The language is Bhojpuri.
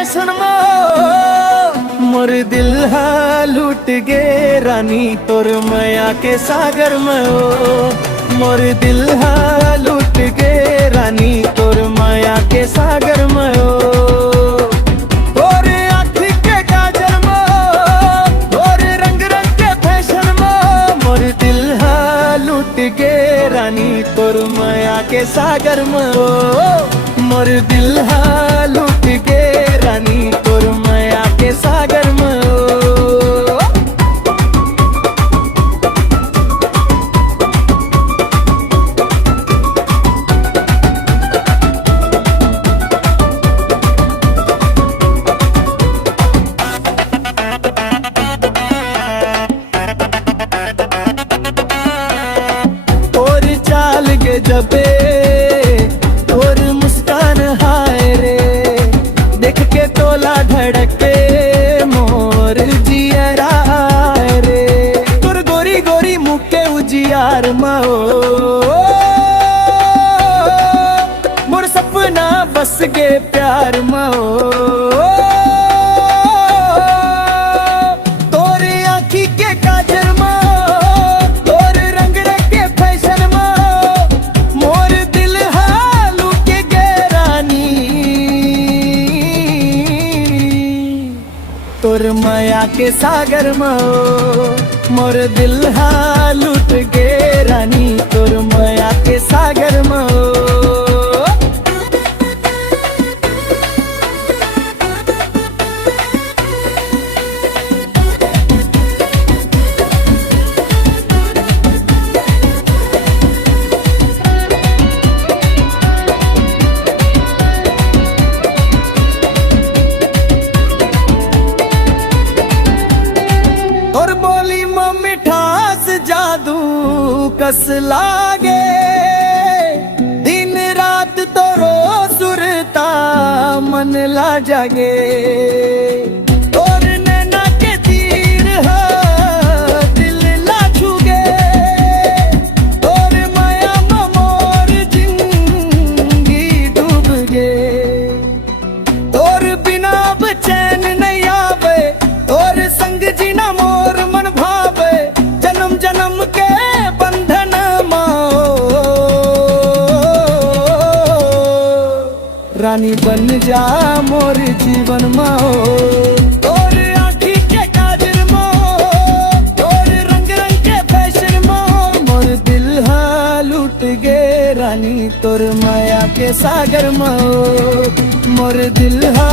फैशन में मोर दिल हा लूट गे रानी तोर माया के सागर में ओ मोर दिल हा लूट गे रानी तोर माया के सागर में ओ और आँखी के काजल में और रंग रंग के फैशन में मोर दिल हा लूट गे रानी तोर माया के सागर में ओ मोर दिल हा लूट गे रानी तोर माया के सागर में ओ और चाल के जबे और मुस्कान हाय रे देख के तोला धड़के मोर जियरा रे तोर गोरी गोरी मुके उजियार मो मोर सपना बस गे प्यार मो तोर आँखी के काजल मो तोर रंग रंग के फैशन मो मोर दिल हालू के गे रानी तोर माया के सागर में मोर दिल हा लूट गे रानी तोर माया के सागर में और बोली में मिठास जादू कस लागे दिन रात तो रो सुरता मन ला जागे और नैना के तीर है दिल ला छूगे और माया में मोर जिंदगी डूब गे और बिना चैन नहीं आवे और संग जीना मोर मन भावे जन्म जन्म के बंधन माओ रानी बन जा मोर जीवन माओ और आँखी के काजल माओ और रंग रंग के फैशन माओ मोर दिल हा लूट गे रानी तोर माया के सागर माओ मोर दिल हा